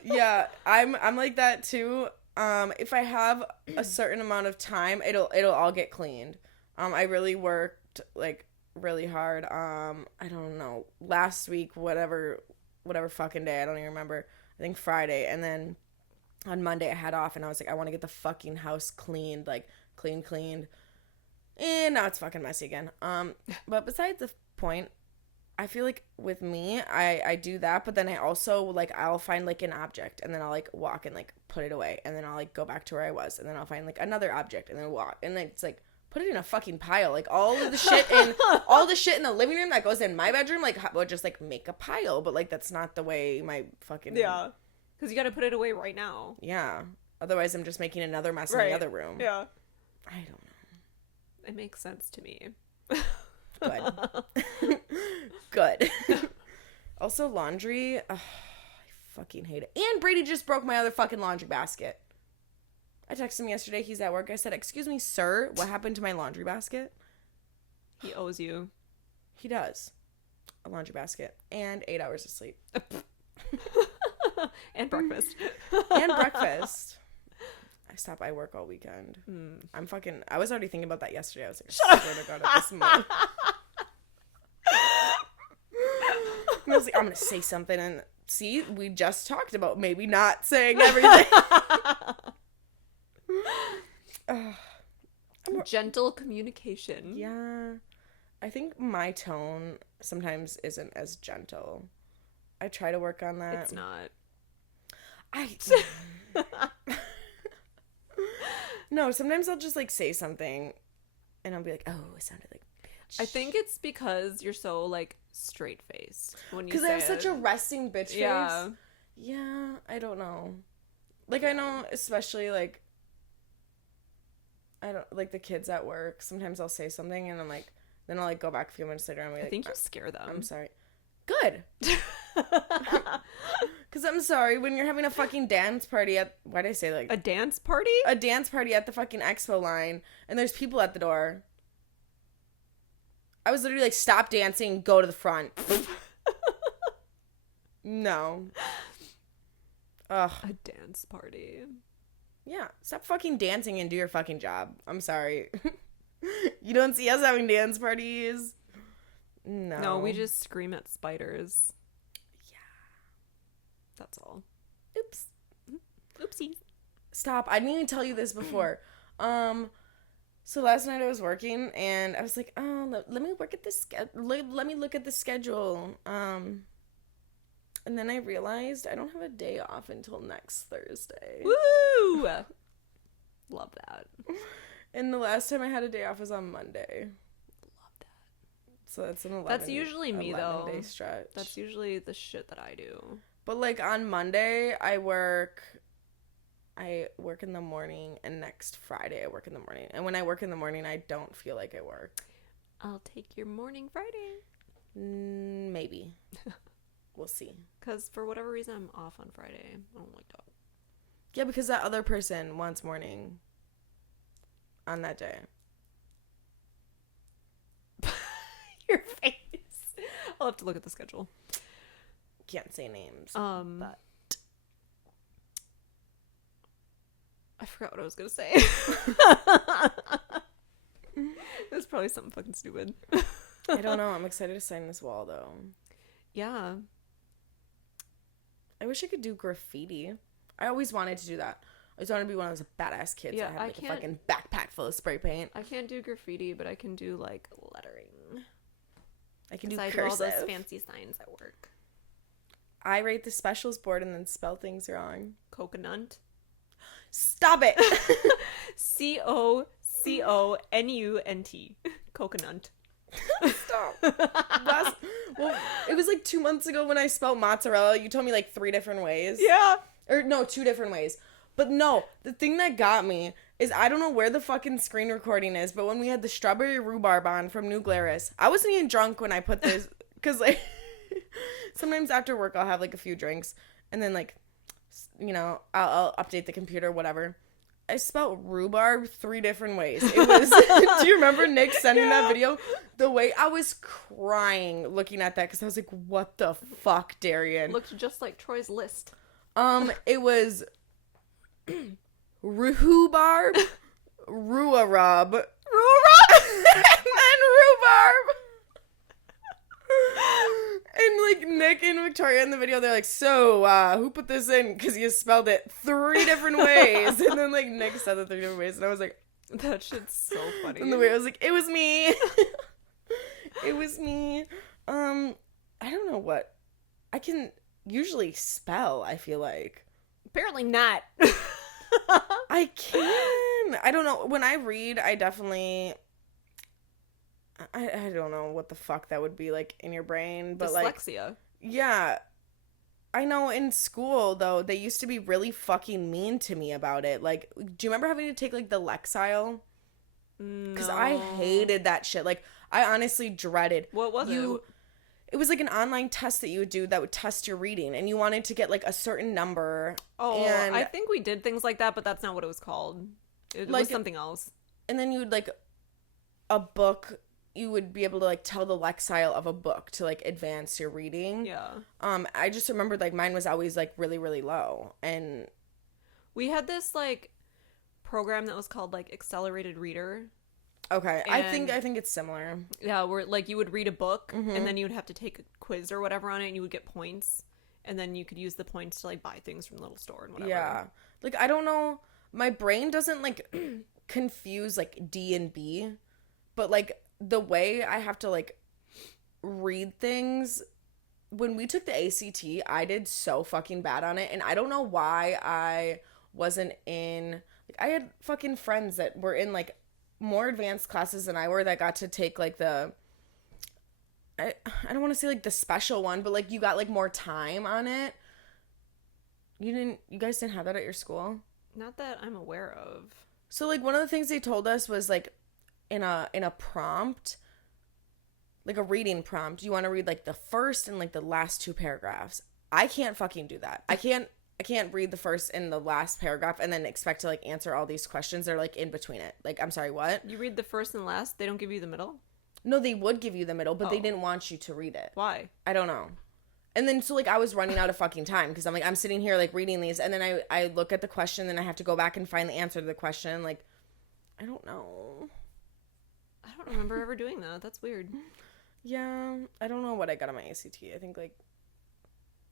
Yeah, I'm like that too. If I have a certain amount of time, it'll all get cleaned. I really worked like really hard. I don't know, last week, whatever fucking day, I don't even remember. I think Friday, and then on Monday I had off, and I was like, I want to get the fucking house cleaned, like cleaned. And now it's fucking messy again. But besides the point, I feel like with me, I do that, but then I also, like, I'll find, like, an object, and then I'll, like, walk and, like, put it away, and then I'll, like, go back to where I was, and then I'll find, like, another object, and then walk, and then it's, like, put it in a fucking pile, like, all the shit in the living room that goes in my bedroom, like, I would just, like, make a pile, but, like, that's not the way my fucking... Yeah, because you gotta put it away right now. Yeah, otherwise I'm just making another mess in the other room. Yeah. I don't know. It makes sense to me. Good. Also, laundry. I fucking hate it. And Brady just broke my other fucking laundry basket. I texted him yesterday. He's at work. I said, "Excuse me, sir. What happened to my laundry basket?" He owes you. He does. A laundry basket and 8 hours of sleep. And breakfast. And breakfast. I work all weekend. I was already thinking about that yesterday. I was like, I swear to God, at this moment. And I was like, I'm going to say something. And see, we just talked about maybe not saying everything. Gentle communication. Yeah. I think my tone sometimes isn't as gentle. I try to work on that. It's not. I No, sometimes I'll just like say something and I'll be like, "Oh, it sounded like bitch." I think it's because you're so like straight faced when you say because I have it. such a resting bitch face. Yeah. Yeah, I don't know. Like I know, especially like I don't like the kids at work. Sometimes I'll say something and I'm like, then I'll like go back a few minutes later and I'm like, I think you scare them. I'm sorry. Good. Because I'm sorry, when you're having a fucking dance party at, why did I say like? A dance party? A dance party at the fucking expo line, and there's people at the door. I was literally like, stop dancing, go to the front. No. Ugh. A dance party. Yeah, stop fucking dancing and do your fucking job. I'm sorry. You don't see us having dance parties. No. No, we just scream at spiders. Yeah. That's all. Oops. Oopsies. Stop. I didn't even tell you this before. So last night I was working and I was like, oh, let me work at this let me look at the schedule. And then I realized I don't have a day off until next Thursday. Woo! Love that. And the last time I had a day off was on Monday. Love that. So that's an 11. That's usually me, though. 11-day stretch. That's usually the shit that I do. But like on Monday I work in the morning, and next Friday I work in the morning. And when I work in the morning, I don't feel like I work. I'll take your morning Friday. Maybe. We'll see. Because for whatever reason, I'm off on Friday. I don't like that. Yeah, because that other person wants morning on that day. Your face. I'll have to look at the schedule. Can't say names. But I forgot what I was gonna say. It was probably something fucking stupid. I don't know. I'm excited to sign this wall, though. Yeah. I wish I could do graffiti. I always wanted to do that. I just wanted to be one of those badass kids Yeah, that had I like a can't- fucking backpack full of spray paint. I can't do graffiti, but I can do like lettering. I can do 'Cause I cursive. do all those fancy signs at work. I write the specials board and then spell things wrong. Coconut. Stop it. Coconunt. Coconut. Stop. Well, it was like 2 months ago when I spelled mozzarella. You told me like 3 different ways. Yeah. Or no, 2 different ways. But no, the thing that got me is I don't know where the fucking screen recording is, but when we had the strawberry rhubarb on from New Glarus, I wasn't even drunk when I put this, because like sometimes after work I'll have like a few drinks and then like, you know, I'll update the computer, whatever. I spelled rhubarb 3 different ways. It was, do you remember Nick sending that video? The way I was crying looking at that, because I was like, what the fuck, Darian? Looked just like Troy's list. It was rhubarb, ruarub, and then rhubarb. And like Nick and Victoria in the video, they're like, so who put this in? Because you spelled it 3 different ways. And then like Nick said it 3 different ways, and I was like, That shit's so funny. and the way I was like, it was me. It was me. I don't know what I can usually spell, I feel like. Apparently not. I can. I don't know. When I read, I definitely I don't know what the fuck that would be like in your brain, but Dyslexia. like yeah. I know in school though, they used to be really fucking mean to me about it. Like, do you remember having to take like the Lexile? Because I hated that shit. Like, I honestly dreaded. What was it? It was like an online test that you would do that would test your reading, and you wanted to get like a certain number. Oh, and, I think we did things like that, but that's not what it was called. It Like- was something else. and then you would like a book. You would be able to like tell the Lexile of a book to like advance your reading. Yeah. I just remembered like mine was always like really, really low, and We had this like program that was called like Accelerated Reader. okay, And- I think it's similar. Yeah, where like you would read a book Mhm. and then you would have to take a quiz or whatever on it and you would get points and then you could use the points to like buy things from the little store and whatever. Yeah, like I don't know, my brain doesn't like confuse like D and B, but like the way I have to like read things. When we took the ACT, I did so fucking bad on it, and I don't know why I wasn't in. Like, I had fucking friends that were in like more advanced classes than I were that got to take like the. I don't want to say like the special one, but like you got like more time on it. You guys didn't have that at your school? Not that I'm aware of. So like one of the things they told us was like in a prompt, like a reading prompt, you want to read like the first and like the last two paragraphs. I can't fucking do that. I can't read the first and the last paragraph and then expect to like answer all these questions that are like in between it. Like, I'm sorry, what? You read the first and last, they don't give you the middle? No, they would give you the middle, but they didn't want you to read it. Why? I don't know. And then, so, like, I was running out of fucking time because I'm, like, I'm sitting here, like, reading these. And then I look at the question, and I have to go back and find the answer to the question. Like, I don't know. I don't remember ever doing that. That's weird. Yeah. I don't know what I got on my ACT. I think, like...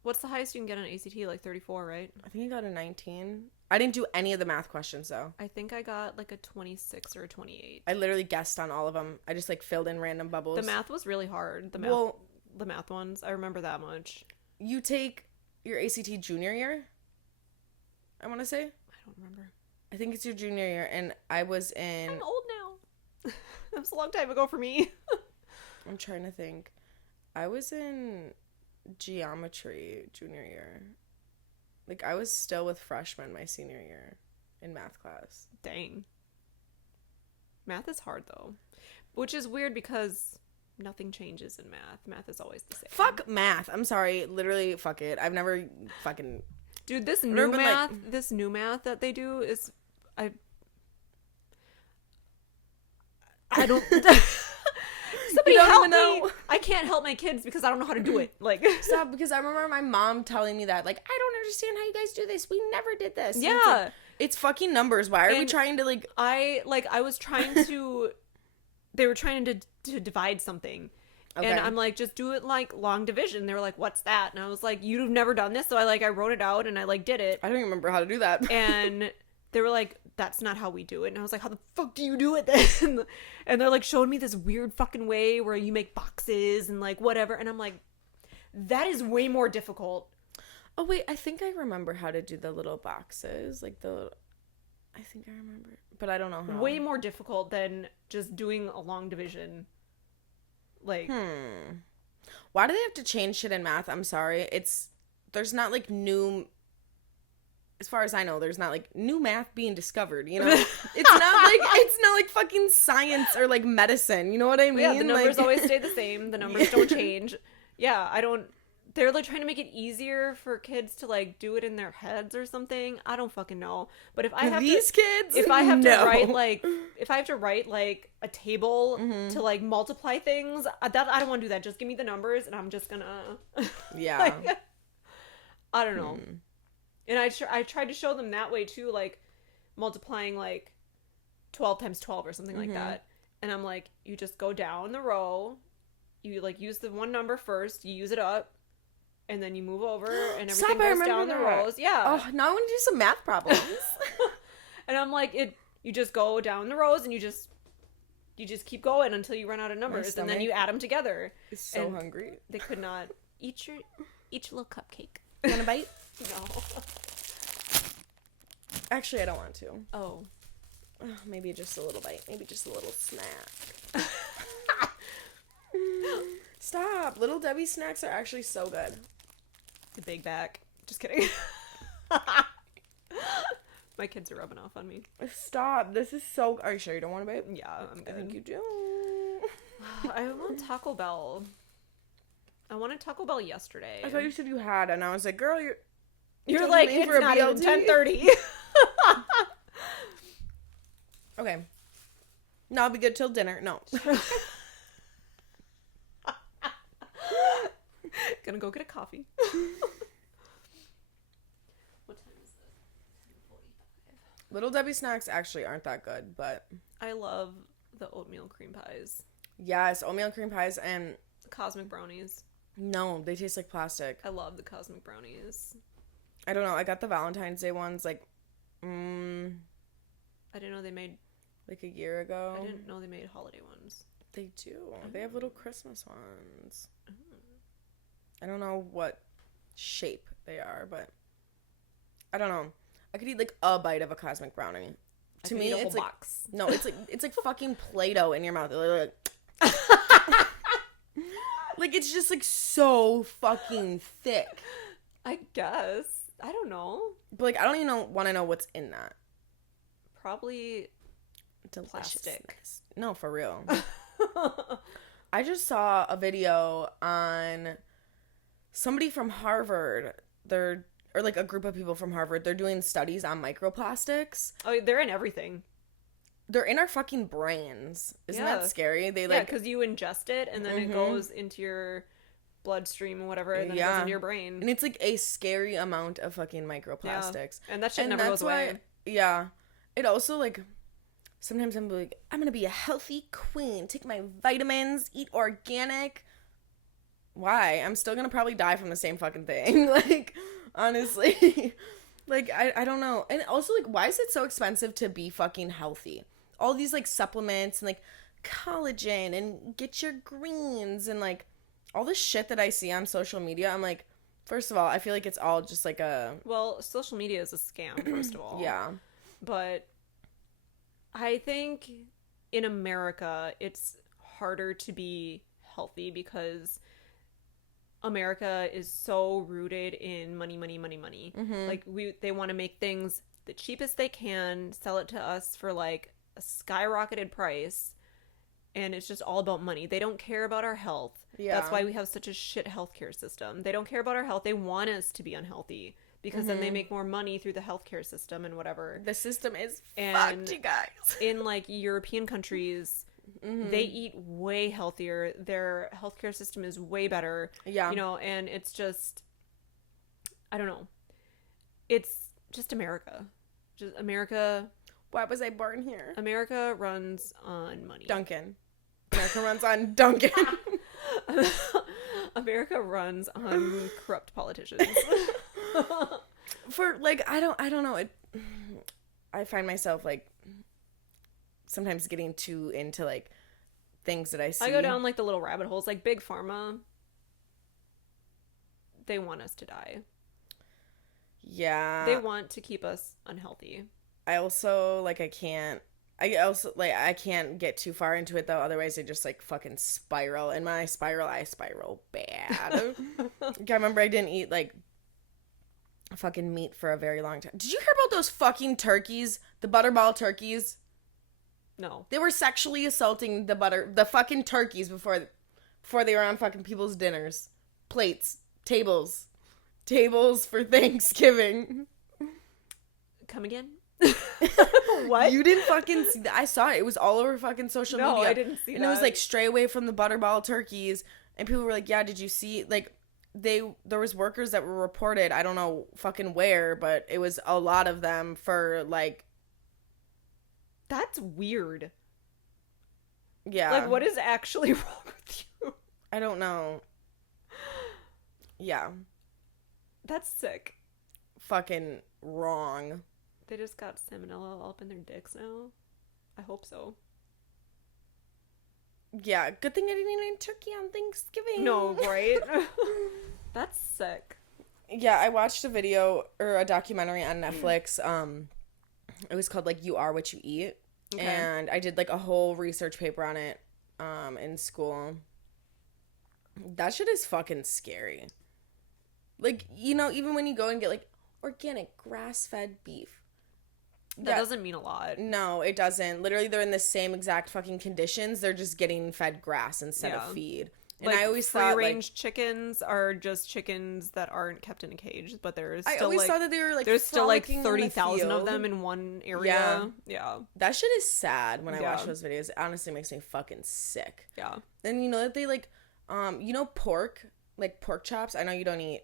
What's the highest you can get on ACT? Like 34, right? I think I got a 19. I didn't do any of the math questions, though. I think I got, like, a 26 or a 28. I literally guessed on all of them. I just, like, filled in random bubbles. The math was really hard. The math ones. I remember that much. You take your ACT junior year, I want to say. I don't remember. I think it's your junior year, and I was in... I'm old now. That was a long time ago for me. I'm trying to think. I was in geometry junior year. Like, I was still with freshmen my senior year in math class. Dang. Math is hard, though. Which is weird because... nothing changes in math. Math is always the same. Fuck math. I'm sorry. Literally, fuck it. I've never fucking... Dude, this new math that they do is... I don't... Somebody help me! I can't help my kids because I don't know how to do it. Like, stop, because I remember my mom telling me that. Like, I don't understand how you guys do this. We never did this. Yeah. It's, like, it's fucking numbers. Why are we trying to, like... I was trying to... They were trying to divide something. Okay. And I'm like, just do it like long division. They were like, what's that? And I was like, you've never done this? So I wrote it out and I like did it. I don't even remember how to do that. And they were like, that's not how we do it. And I was like, how the fuck do you do it then? And they're like showing me this weird fucking way where you make boxes and like whatever. And I'm like, that is way more difficult. Oh, wait, I think I remember how to do the little boxes. Like I think I remember. But I don't know how. Way more difficult than just doing a long division. Like, why do they have to change shit in math? I'm sorry. There's not like new, as far as I know, there's not like new math being discovered, you know? it's not like fucking science or like medicine, you know what I mean? Yeah, the numbers always stay the same. The numbers don't change. Yeah, they're like trying to make it easier for kids to like do it in their heads or something. I don't fucking know. But if I have to write like a table to like multiply things, I don't want to do that. Just give me the numbers and I'm just gonna yeah. Like, I don't know. And I tried to show them that way too, like multiplying like 12 times 12 or something like that. And I'm like, you just go down the row, you like use the one number first, you use it up, and then you move over and everything goes down the rows. Yeah. Oh, now I want to do some math problems. And I'm like, you just go down the rows and you just keep going until you run out of numbers, and then you add them together. I'm so hungry. They could not eat your little cupcake. You want a bite? No. Actually, I don't want to. Oh. Maybe just a little bite. Maybe just a little snack. Stop. Little Debbie snacks are actually so good. The big back. Just kidding. My kids are rubbing off on me. Stop. This is so... Are you sure you don't want a bite? Yeah, I'm good. I think you do. I want Taco Bell. I wanted Taco Bell yesterday. I thought you said you had, and I was like, girl, you're like, it's for not even 10:30. Okay. No, I'll be good till dinner. No. Gonna go get a coffee. What time is it? 10:45. Little Debbie snacks actually aren't that good, but... I love the oatmeal cream pies. Yes, oatmeal cream pies and... Cosmic brownies. No, they taste like plastic. I love the cosmic brownies. I don't know. I got the Valentine's Day ones like... I didn't know they made... Like a year ago. I didn't know they made holiday ones. They do. They have little Christmas ones. I don't know what shape they are, but I don't know. I could eat like a bite of a cosmic brownie. To me, it's like box. no, it's like fucking Play-Doh in your mouth. Like, like it's just like so fucking thick. I guess. I don't know. But like I don't even want to know what's in that. Probably Deliciousness. plastic. No, for real. I just saw a video on somebody from Harvard. Or like a group of people from Harvard. They're doing studies on microplastics. Oh, they're in everything. They're in our fucking brains. Isn't that scary? They like because you ingest it and then it goes into your bloodstream or whatever, and then it goes into your brain. And it's like a scary amount of fucking microplastics. Yeah. And that shit never goes away. Yeah. It also like sometimes I'm like, I'm gonna be a healthy queen, take my vitamins, eat organic. Why? I'm still gonna probably die from the same fucking thing. Like, honestly. Like, I don't know. And also, like, why is it so expensive to be fucking healthy? All these, like, supplements and, like, collagen and get your greens and, like, all this shit that I see on social media. I'm like, first of all, I feel like it's all just, like, Well, social media is a scam, first of all. Yeah. But I think in America, it's harder to be healthy because America is so rooted in money, money, money, money. Mm-hmm. Like they want to make things the cheapest they can, sell it to us for like a skyrocketed price, and it's just all about money. They don't care about our health. Yeah. That's why we have such a shit healthcare system. They don't care about our health. They want us to be unhealthy because then they make more money through the healthcare system and whatever. The system is fucked, you guys. In like European countries, they eat way healthier. Their healthcare system is way better. Yeah. You know, and it's just, I don't know. It's just America. Just America. Why was I born here? America runs on money. Duncan. America runs on Duncan. America runs on corrupt politicians. For like, I don't know. I find myself like sometimes getting too into like things that I see. I go down like the little rabbit holes, like Big Pharma. They want us to die. Yeah. They want to keep us unhealthy. I also like I can't get too far into it though, otherwise I just like fucking spiral. And when I spiral bad. Like, I remember I didn't eat like fucking meat for a very long time. Did you hear about those fucking turkeys? The butterball turkeys? No. They were sexually assaulting the fucking turkeys before they were on fucking people's dinners. Plates. Tables for Thanksgiving. Come again? What? You didn't fucking see that? I saw it. It was all over fucking social media. No, I didn't see that. And it was like, stray away from the butterball turkeys. And people were like, yeah, did you see? Like, there was workers that were reported, I don't know fucking where, but it was a lot of them for like. That's weird. Yeah. Like, what is actually wrong with you? I don't know. Yeah. That's sick. Fucking wrong. They just got salmonella all up in their dicks now. I hope so. Yeah, good thing I didn't eat any turkey on Thanksgiving. No, right? That's sick. Yeah, I watched a video or a documentary on Netflix. It was called like You Are What You Eat. Okay. And I did like a whole research paper on it in school. That shit is fucking scary. Like, you know, even when you go and get like organic grass-fed beef. That doesn't mean a lot. No, it doesn't. Literally, they're in the same exact fucking conditions. They're just getting fed grass instead of feed. And like, I always thought free-range chickens are just chickens that aren't kept in a cage, but there's still I always thought that they were like there's still like 30,000 of field. them in one area. Yeah. That shit is sad when I watch those videos. It honestly makes me fucking sick. Yeah. And you know that they like, you know pork, like pork chops. I know you don't eat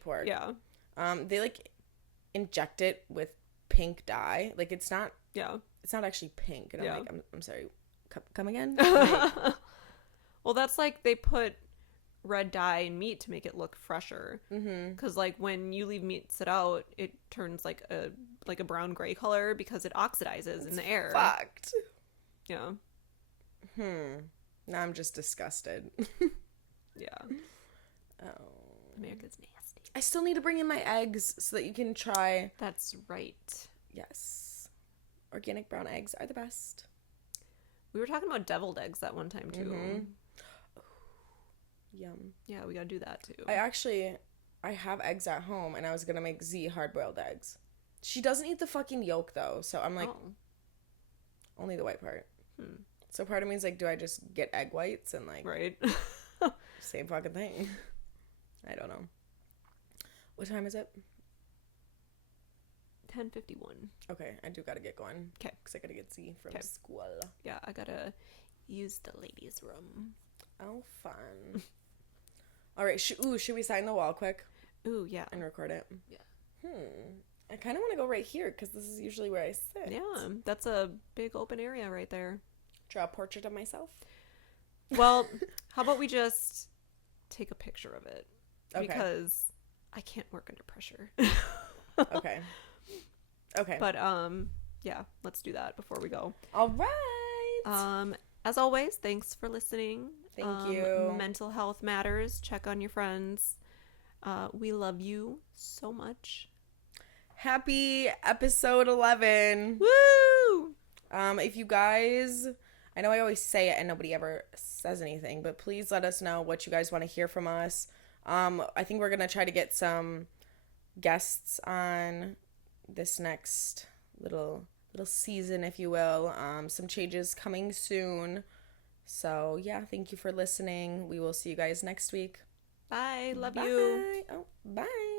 pork. Yeah. They like inject it with pink dye. Like it's not. Yeah. It's not actually pink. And I'm like, I'm sorry. Come again? Well, that's like they put red dye in meat to make it look fresher. Because like when you leave meat sit out, it turns like a brown gray color because it oxidizes in the air. Fucked. Yeah. Now I'm just disgusted. Yeah. Oh. America's nasty. I still need to bring in my eggs so that you can try. That's right. Yes. Organic brown eggs are the best. We were talking about deviled eggs that one time too. Mhm. Yum. Yeah, we gotta do that too. I have eggs at home, and I was gonna make Z hard-boiled eggs. She doesn't eat the fucking yolk, though, so I'm like, Oh. only the white part. Hmm. So part of me is like, do I just get egg whites and like, Right. same fucking thing? I don't know. What time is it? 10:51. Okay, I do gotta get going. 'Kay. Because I gotta get Z from 'Kay. school. Yeah, I gotta use the ladies' room. Oh, fun. All right, should we sign the wall quick Ooh, yeah. and record it? Yeah. I kind of want to go right here because this is usually where I sit. Yeah, that's a big open area right there. Draw a portrait of myself. Well, how about we just take a picture of it? Okay. Because I can't work under pressure. Okay. Okay. But yeah, let's do that before we go. All right. As always, thanks for listening. Thank you. Mental health matters. Check on your friends. We love you so much. Happy episode 11. Woo! If you guys, I know I always say it and nobody ever says anything, but please let us know what you guys want to hear from us. I think we're gonna try to get some guests on this next little season, if you will. Some changes coming soon. So yeah, thank you for listening. We will see you guys next week. Bye. Love Bye. you. Oh, bye.